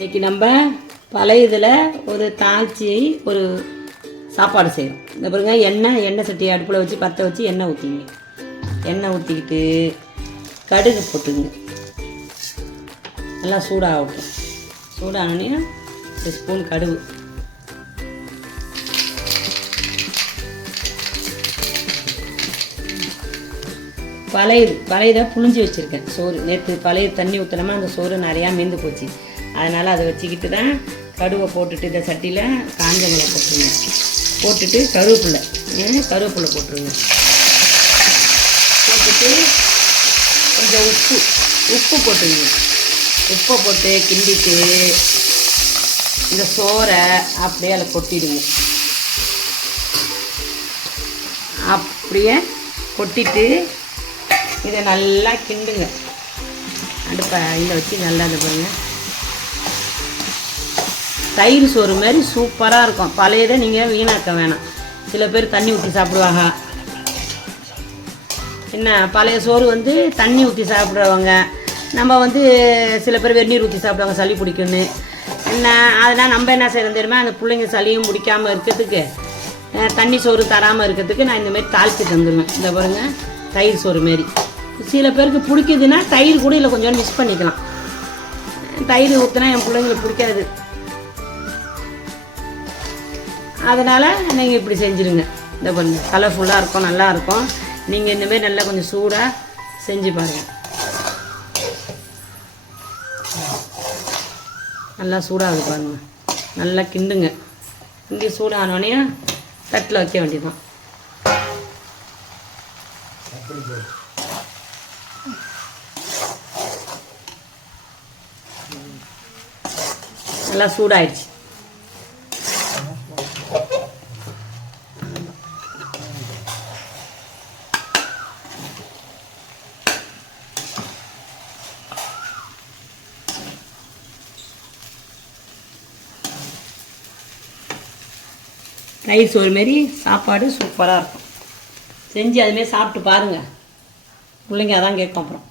இன்றைக்கி நம்ம பழைய இதில் ஒரு தாழ்ச்சி ஒரு சாப்பாடு செய்கிறோம் இந்த பாருங்க எண்ணெய் எண்ணெய் சட்டி அடுப்பில் வச்சு பற்ற வச்சு எண்ணெய் ஊற்றிங்க எண்ணெய் ஊற்றிக்கிட்டு கடுகு போட்டுங்க. நல்லா சூடாகட்டும். சூடானோடனே ஒரு ஸ்பூன் கடுகு. பழைய பழையதாக புழிஞ்சு வச்சுருக்கேன். சோறு. நேற்று பழைய தண்ணி ஊற்றினோமா அந்த சோறு நிறையா மீந்து போச்சு. அதனால் அதை வச்சுக்கிட்டு தான் கடுவை போட்டுட்டு இந்த சட்டியில் காஞ்ச மிளகா போட்டுருங்க. போட்டுட்டு கருவேப்பிலை கருவேப்பிலை போட்டுருங்க. போட்டுட்டு கொஞ்சம் உப்பு உப்பு போட்டுருங்க உப்பை போட்டு கிண்டிட்டு இந்த சோறை அப்படியே அதில் கொட்டிடுங்க. அப்படியே கொட்டிட்டு இதை நல்லா கிண்டுங்க. அடுப்பை இதில் வச்சு நல்லா இது பண்ணுங்கள் தயிர் சோறு மாதிரி சூப்பராக இருக்கும். பழையதை நீங்கள் வீணாக்க வேணாம். சில பேர் தண்ணி ஊற்றி சாப்பிடுவாங்க. என்ன பழைய சோறு வந்து தண்ணி ஊற்றி சாப்பிட்றவங்க. நம்ம வந்து சில பேர் வெந்நீர் ஊற்றி சாப்பிடுவாங்க சளி பிடிக்கும்னு. என்ன அதனால் நம்ம என்ன செய்யறோம் தெரியுமா? அந்த பிள்ளைங்க சளியும் பிடிக்காமல் இருக்கிறதுக்கு தண்ணி சோறு தராமல் இருக்கிறதுக்கு நான் இந்தமாரி தாளித்து தந்துடுவேன் இந்த பாருங்க தயிர் சோறு மாரி. சில பேருக்கு பிடிக்குதுன்னா தயிர் கூட இல்லை கொஞ்சோண்டு மிக்ஸ் பண்ணிக்கலாம். தயிர் ஊற்றினா என் பிள்ளைங்களுக்கு பிடிக்காது. அதனால் நீங்கள் இப்படி செஞ்சுருங்க. இந்த கொஞ்சம் கலர்ஃபுல்லாக இருக்கும் நல்லா இருக்கும். நீங்கள் இந்தமாரி நல்லா கொஞ்சம் சூடாக செஞ்சு பாருங்கள் நல்லா சூடாகுது பாருங்கள் நல்லா கிண்டுங்க. இங்கே சூடானோடனே தட்டில் வைக்க வேண்டியதுதான். நல்லா சூடாயிடுச்சு. ரைஸ் ஒரு மாரி சாப்பாடு சூப்பராக இருக்கும். செஞ்சு அதுமாரி சாப்பிட்டு பாருங்கள் பிள்ளைங்க அதான் கேட்கும் அப்புறம்.